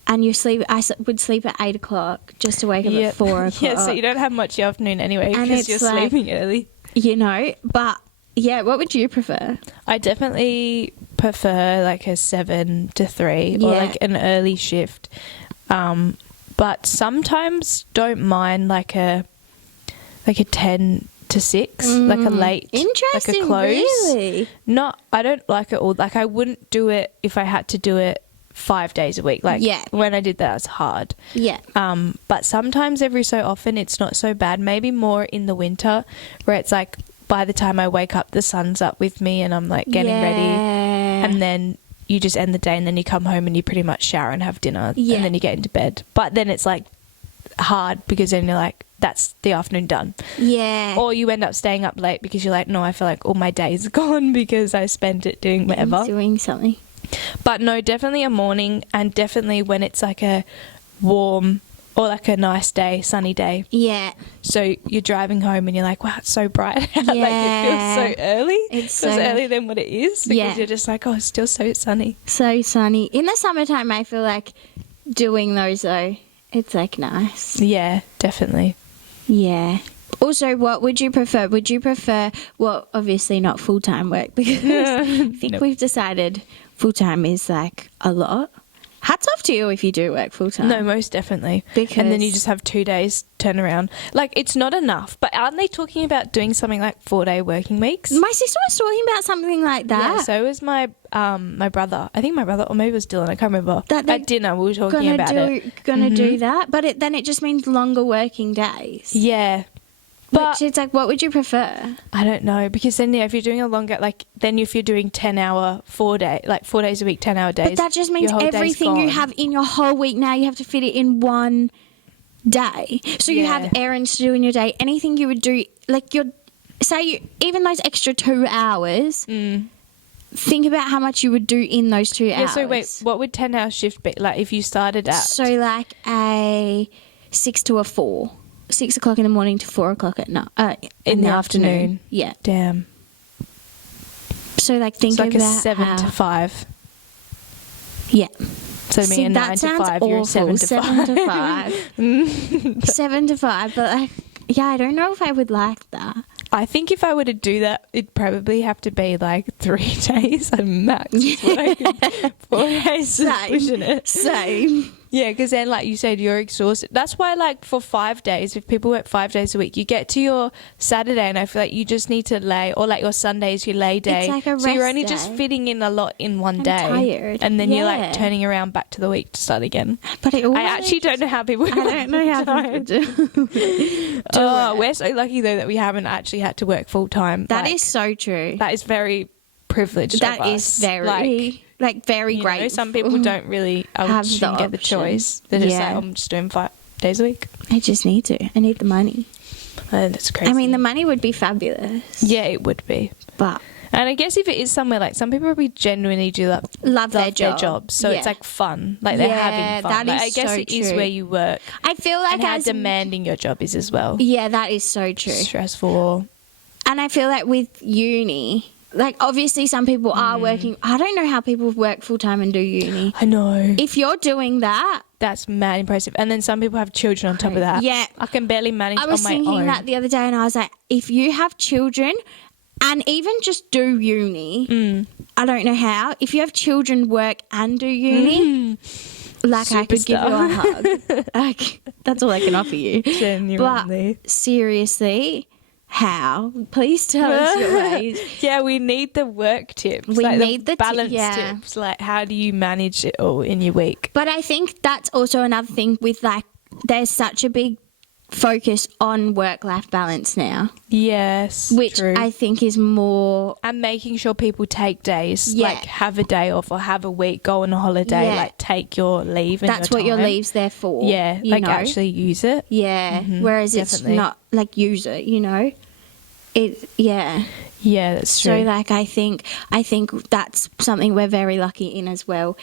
And you sleep. Would sleep at 8 o'clock just to wake up at 4 o'clock. Yeah, so you don't have much afternoon anyway And because it's you're like- sleeping early. You know, but yeah, what would you prefer? I definitely prefer like a 7 to 3 or Yeah. like an early shift. But sometimes don't mind like a 10 to 6, like a late, Interesting, like a close. really? Not, I don't like it all. Like I wouldn't do it if I had to do it 5 days a week. Like Yeah. when I did that, it was hard. Yeah. But sometimes every so often it's not so bad. Maybe more in the winter where it's like by the time I wake up, the sun's up with me and I'm like getting ready. And then you just end the day and then you come home and you pretty much shower and have dinner Yeah. and then you get into bed. But then it's like hard because then you're like, that's the afternoon done. Yeah. Or you end up staying up late because you're like, no, I feel like all my day's gone because I spent it doing whatever. Doing something. But no, definitely a morning, and definitely when it's like a warm or like a nice day, sunny day. Yeah. So you're driving home and you're like, wow, it's so bright out. Like Yeah. it feels so early. It's feels so- earlier than what it is because Yeah. you're just like, oh, it's still so sunny. So sunny. In the summertime, I feel like doing those though. It's like nice. Yeah, definitely. Yeah. Also, what would you prefer? Would you prefer, well, obviously not full-time work because I think Nope. we've decided full-time is like a lot. Hats off to you if you do work full-time. No, most definitely. Because- and then you just have 2 days turnaround. Like, it's not enough. But aren't they talking about doing something like 4-day working weeks? My sister was talking about something like that. Yeah, so was my my brother. I think my brother, or maybe it was Dylan. I can't remember. That they At dinner, we were talking about it. Gonna do that, but then it just means longer working days. Yeah. But Which it's like, what would you prefer? I don't know, because then if you're doing a longer, like then if you're doing 10-hour 4 days a week, 10-hour days. But that just means your whole day's everything you gone. have in your whole week now, you have to fit it in one day. So you Yeah. have errands to do in your day. Anything you would do, like even those extra 2 hours. Think about how much you would do in those 2 hours. Yeah. So wait, what would 10-hour shift be like if you started at? So like a 6 to a 4. 6 o'clock in the morning to 4 o'clock at night. In the afternoon. Yeah. Damn. So like think It's like a about 7 how, to 5. Yeah. So me See, a 9 that to sounds 5. You're a 7 to 5. 7 to 5. 7 to 5. But like, yeah, I don't know if I would like that. I think if I were to do that, it'd probably have to be like 3 days at max. Is what I could, 4 days is pushing it. Same. Yeah, because then, like you said, you're exhausted. That's why, like, for 5 days, if people work 5 days a week, you get to your Saturday and I feel like you just need to lay, or like your Sunday is your lay day. It's like a so you're rest only just day. fitting in a lot in one I'm day. tired. And then you're Yeah. like turning around back to the week to start again. But it I actually don't know how people I don't know how people do. We're so lucky, though, that we haven't actually had to work full time. That is so true. That is very privileged. That of is us. very, very you great. know, some people don't really have the shouldn't get the option. choice. They're just Yeah. like, I'm just doing 5 days a week. I just need to. I need the money. And it's crazy. I mean, the money would be fabulous. yeah, it would be. But And I guess if it is somewhere like some people probably genuinely do love their job. jobs, so Yeah. it's like fun, like they're Yeah, having fun. that Like, is I guess so it is true. where you work I feel like and how as demanding your job is as well. yeah, that is so true. Stressful. And I feel like with uni, like obviously some people are working. I don't know how people work full time and do uni. I know. If you're doing that, That's mad impressive. And then some people have children on top of that. Yeah. I can barely manage I was on my thinking own. that the other day, and I was like, if you have children, and even just do uni, I don't know how. If you have children work and do uni, like I could give you a hug. Like that's all I can offer you. Genuinely. But seriously, how. Please tell us your ways. Yeah, we need the work tips. We like need the balance yeah. tips. Like, how do you manage it all in your week? But I think that's also another thing with like, there's such a big focus on work-life balance now, Yes, which true. I think is more. And making sure people take days, Yeah. like have a day off or have a week, go on a holiday, Yeah. like take your leave and That's your what your time. leave's there for. Yeah, you like know? actually use it. Yeah. Whereas definitely. it's not like use it. You know, it. Yeah. Yeah, that's true. So like I think that's something we're very lucky in as well,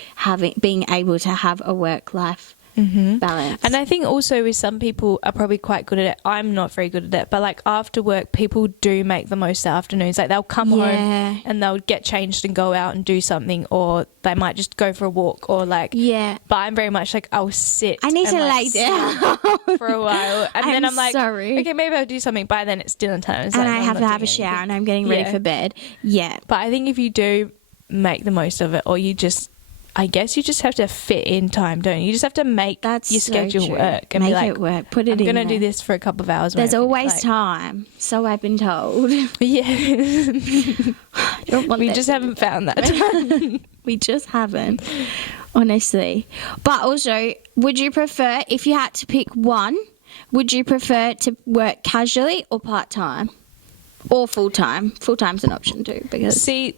being able to have a work-life balance. And I think also with some people are probably quite good at it. I'm not very good at it, but like after work, people do make the most of afternoons. Like they'll come Yeah. home and they'll get changed and go out and do something, or they might just go for a walk, or like. Yeah. But I'm very much like I'll sit. I need and, to like, lay down for a while, and then I'm like, sorry. okay, maybe I'll do something. By then it's dinner time, it's and like, I I'm have not to have a doing shower anything. and I'm getting ready Yeah. for bed. Yeah. But I think if you do make the most of it, or you just, I guess you just have to fit in time, don't you? You just have to make That's your so schedule true. work and Make be like, it work. Put it I'm in going to there. do this for a couple of hours. when There's I finish, always like- time, so I've been told. Yeah. Don't want We that just to haven't found that time. We just haven't, honestly. But also, would you prefer, if you had to pick one, would you prefer to work casually or part-time? Or full-time? Full-time's an option too, because See,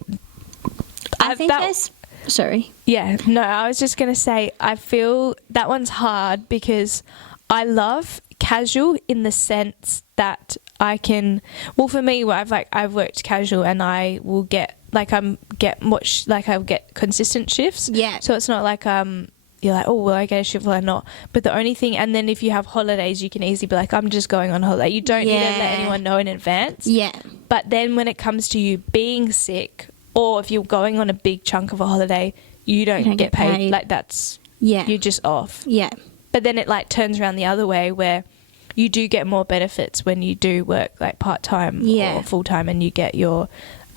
I think there's... Sorry. Yeah, no, I was just going to say, I feel that one's hard because I love casual in the sense that I can, well, for me, I've worked casual and I will get, like, I'll get consistent shifts. Yeah. So it's not like, you're like, oh, will I get a shift? Will I not? But the only thing, and then if you have holidays, you can easily be like, I'm just going on holiday. You don't need to let Yeah. anyone know in advance. Yeah. But then when it comes to you being sick, or if you're going on a big chunk of a holiday, you don't get paid. Like that's, Yeah. you're just off. Yeah. But then it like turns around the other way where you do get more benefits when you do work like part-time Yeah. or full-time, and you get your,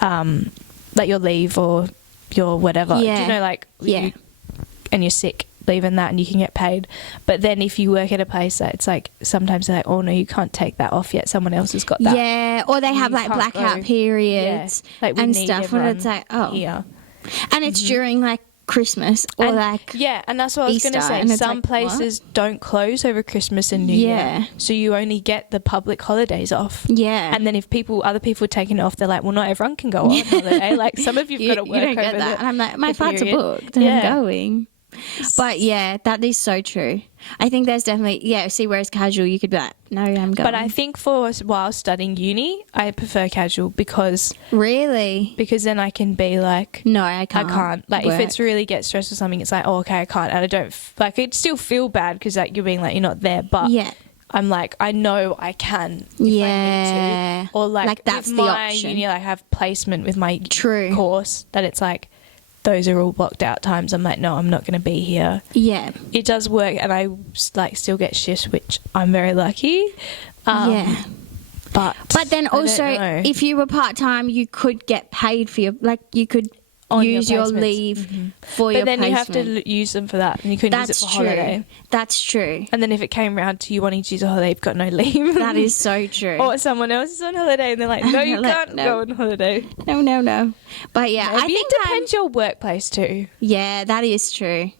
like your leave or your whatever. Do Yeah. you know, like, Yeah. and you're sick, leave and that, and you can get paid. But then if you work at a place that it's like, sometimes they're like, oh no, you can't take that off yet. Someone else has got that. Yeah, or they have You like can't blackout go. periods Like we and need stuff when it's like, everyone oh. here. And it's during like Christmas or And- like, yeah, and that's what I was going to Easter, say. and it's Some like, places don't close over Christmas and New Yeah. Year, so you only get the public holidays off. yeah. And then if other people are taking it off, they're like, well, not everyone can go on holiday. Like some of you've got to work you don't over get that. the, And I'm like, my the flights are period. booked and Yeah. I'm going. But yeah, that is so true. I think there's definitely, see, whereas casual, you could be like, no, I'm going. But I think for while studying uni, I prefer casual because Really? then I can be like, No, I can't. I can't. Like if work. it's really get stressed or something, it's like, oh, okay, I can't. And I don't, like it still feel bad because like you're being like, you're not there. But Yeah. I'm like, I know I can if I Yeah. need to. Or like that's with the my option. uni, like, I have placement with my True. course that it's like, those are all blocked out times. I'm like, no, I'm not going to be here. Yeah. It does work, and I like still get shifts, which I'm very lucky. Yeah. But But then I don't also, know. if you were part-time, you could get paid for your, like, you could On your use your placements. leave for but your then you have placement. to use them for that, and you couldn't That's use it for true. holiday. That's true. And then if it came round to you wanting to use a holiday, you've got no leave. That is so true. Or someone else is on holiday, and they're like, no, you Like, can't no. go on holiday. No. But yeah, I Maybe think it depends your workplace too. yeah, that is true.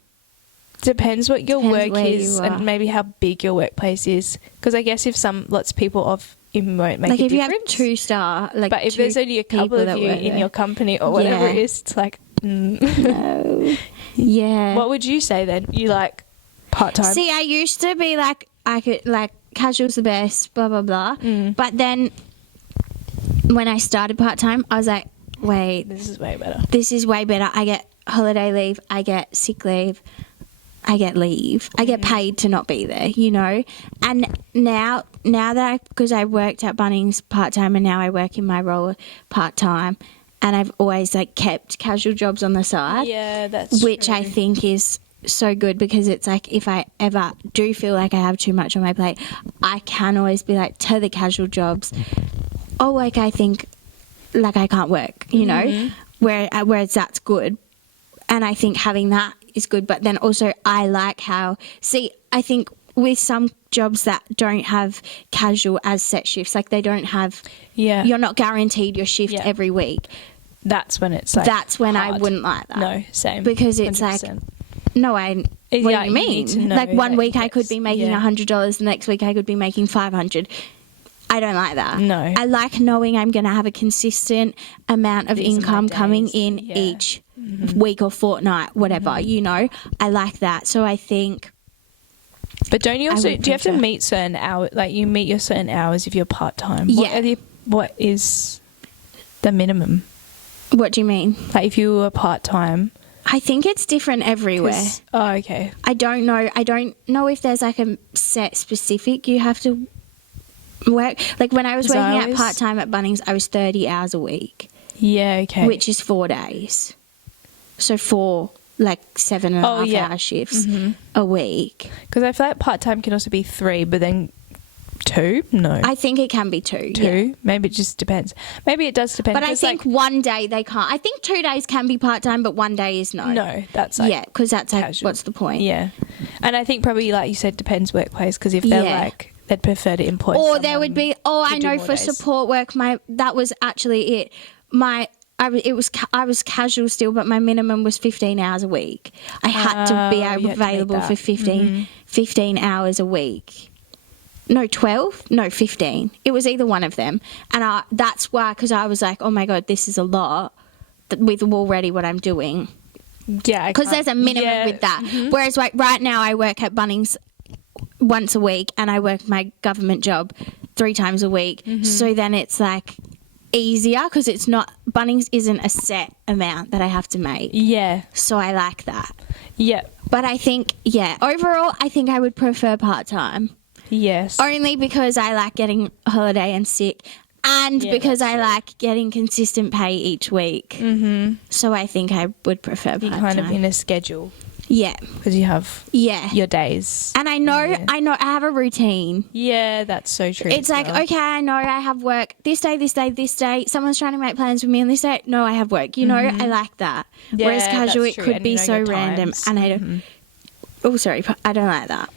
Depends what your Depends work where is you are. and maybe how big your workplace is. Because I guess if lots of people off, it won't make Like a if you have difference. 2-star, like, but if two there's only a couple people of that you work in there. your company or whatever Yeah. it is, it's like, No. Yeah. what would you say then? You like part-time? See, I used to be like, I could, like, casual's the best, blah, blah, blah. Mm. But then when I started part-time, I was like, wait, This is way better. this is way better. I get holiday leave, I get sick leave, I get leave, I get paid to not be there, you know. And now that because I worked at Bunnings part time and now I work in my role part time, and I've always like kept casual jobs on the side, Yeah, that's which true. I think is so good because it's like if I ever do feel like I have too much on my plate, I can always be like to the casual jobs, oh, like I think like I can't work, you know, whereas that's good. And I think having that is good. But then also I like how, I think with some jobs that don't have casual as set shifts, like they don't have, you're not guaranteed your shift every week. That's when it's like that's when hard. I wouldn't like that. No, same. Because it's 100%. like, no, what do you mean? Like one week I could be making $100, the next week I could be making $500. I don't like that. No. I like knowing I'm going to have a consistent amount of income coming in each week or fortnight, whatever, you know. I like that. So I think... But don't you also... Do you have to meet certain hours? Like, you meet your certain hours if you're part-time. Yeah. What is the minimum? What do you mean? Like, if you were part-time... I think it's different everywhere. Oh, okay. I don't know. I don't know if there's like a set specific you have to work. Like when I was working at part-time at Bunnings, I was 30 hours a week. Yeah, okay. Which is 4 days. So 4, like 7.5 hour shifts a week. Because I feel like part-time can also be 3, but then 2? No. I think it can be 2. 2? Yeah. Maybe it just depends. Maybe it does depend. But I think one day they can't. I think 2 days can be part-time, but 1 day is no. No, that's like... Yeah, because that's like, casual. what's the point? Yeah. And I think probably, like you said, depends workplace, because if they're like... They'd prefer to employ or there would be, I know for days. support work, that was actually it. I was casual still, but my minimum was 15 hours a week. I had to be available for 15 hours a week. No, 12? No, 15. It was either one of them. And that's why, because I was like, oh my God, this is a lot with already what I'm doing. Yeah. Because there's a minimum with that. Whereas like right now I work at Bunnings once a week and I work my government job 3 times a week. So then it's like easier because it's not, Bunnings isn't a set amount that I have to make. Yeah. So I like that. Yeah. But I think, overall, I think I would prefer part-time. Yes. Only because I like getting holiday and sick and because I like getting consistent pay each week. So I think I would prefer part-time. You're kind of in a schedule. Yeah. Because you have your days. And I know I have a routine. Yeah, that's so true. It's like, okay, I know I have work this day, this day, this day. Someone's trying to make plans with me on this day. No, I have work. You know, I like that. Yeah, whereas casual, it true. could And be you know so your random. times. And I don't, I don't like that.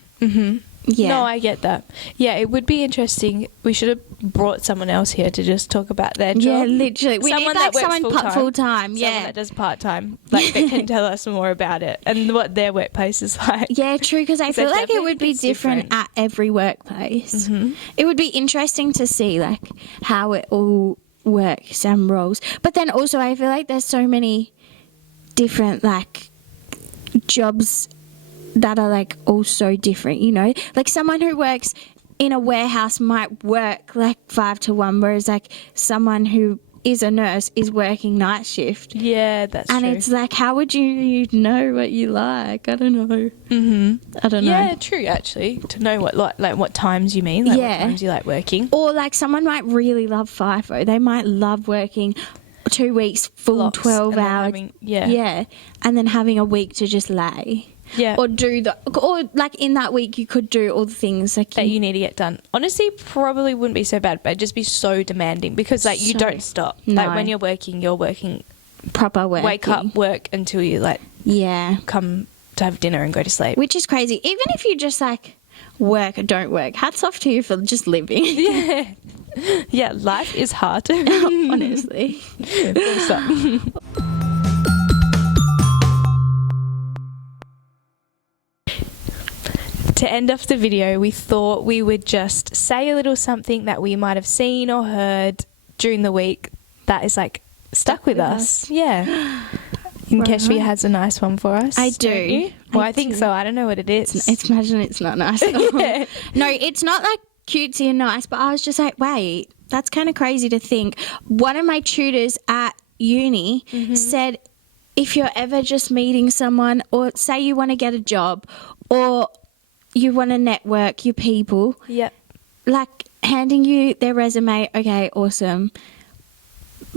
Yeah. No, I get that. Yeah, it would be interesting. We should have brought someone else here to just talk about their job. Yeah, literally. We Someone need like that works someone full-time. Yeah. Someone that does part-time. Like, that can tell us more about it and what their workplace is like. Yeah, true, because I feel like it would be different at every workplace. It would be interesting to see, like, how it all works and rolls. But then also I feel like there's so many different, like, jobs that are, like, all so different, you know? Like, someone who works in a warehouse might work, like, 5 to 1, whereas, like, someone who is a nurse is working night shift. Yeah, that's true. And it's like, how would you know what you like? I don't know. I don't know. Yeah, true, actually. To know what like what times you mean. Like what times you like working. Or like someone might really love FIFO. They might love working 2 weeks full Blocks, 12 and then hours. having- yeah. And then having a week to just lay. Yeah. Or like in that week you could do all the things like that you need to get done. Honestly, probably wouldn't be so bad, but it'd just be so demanding because like you don't stop. No. Like when you're working proper work. wake up, work until you like come to have dinner and go to sleep. Which is crazy. Even if you just like work or don't work, hats off to you for just living. Yeah. Yeah, life is hard. Honestly. Full stop. To end off the video, we thought we would just say a little something that we might have seen or heard during the week that is like stuck with us. Yeah. And Keshvi has a nice one for us. I do. Don't you? Well, I think so. I don't know what it is. It's imagine it's not nice. Yeah. No, it's not like cutesy and nice, but I was just like, wait, that's kind of crazy to think. One of my tutors at uni said, if you're ever just meeting someone or say you want to get a job or you want to network your people, like handing you their resume, okay, awesome,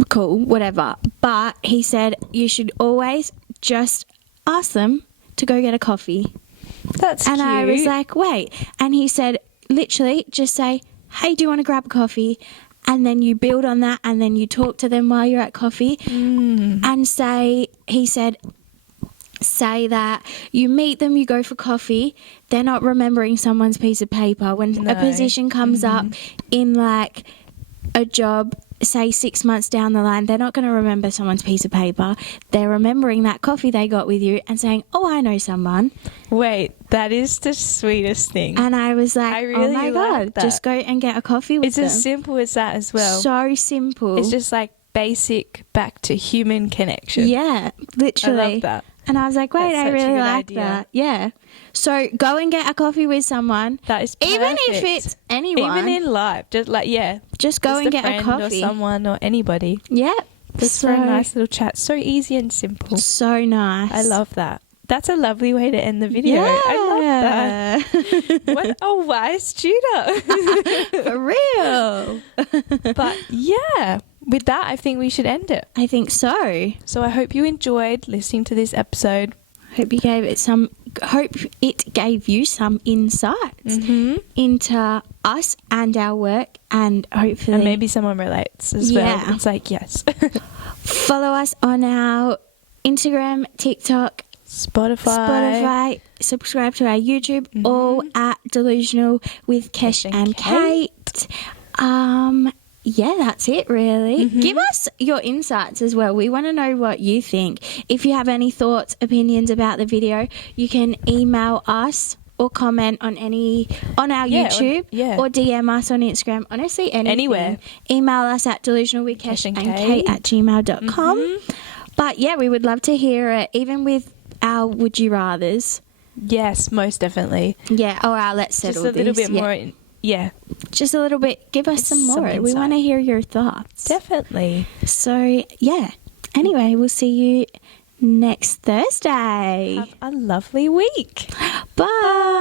cool, whatever. But he said you should always just ask them to go get a coffee. That's and cute. I was like, wait. And he said, literally, just say, hey, do you want to grab a coffee? And then you build on that and then you talk to them while you're at coffee and he said, say that you meet them, you go for coffee, they're not remembering someone's piece of paper. When a position comes up in like a job, say 6 months down the line, they're not going to remember someone's piece of paper. They're remembering that coffee they got with you and saying, oh, I know someone. Wait, that is the sweetest thing. And I was like, I really oh my like God, that. just go and get a coffee with It's them. as simple as that as well. So simple. It's just like basic back to human connection. Yeah, literally. I love that. And I was like, wait, That's I such a really good like idea. that. Yeah. So go and get a coffee with someone. That is perfect. Even if it's anyone. Even in life, just like, yeah. just go just and a get a friend coffee. or someone or anybody. Yeah. Just for a nice little chat. So easy and simple. So nice. I love that. That's a lovely way to end the video. Yeah. I love that. What a wise tutor. For real. But yeah, with that, I think we should end it. I think so. So I hope you enjoyed listening to this episode. Hope it gave you some insights into us and our work, and hopefully And maybe someone relates as Yeah. well. It's like, yes. follow us on our Instagram, TikTok, Spotify, subscribe to our YouTube, all at Delusional with Kesh and Kate. Yeah, that's it really. Give us your insights as well. We want to know what you think. If you have any thoughts, opinions about the video, you can email us or comment on our YouTube or DM us on Instagram. Honestly, anything. Anywhere. Email us at delusionalwithkeshandkate@gmail.com. But yeah, we would love to hear it, even with our would you rathers. Yes, most definitely. Yeah, or our let's settle Just a little this. bit more. Yeah, Just a little bit. Give us some more. We insight. want to hear your thoughts. definitely. So, yeah. Anyway, we'll see you next Thursday. Have a lovely week. Bye.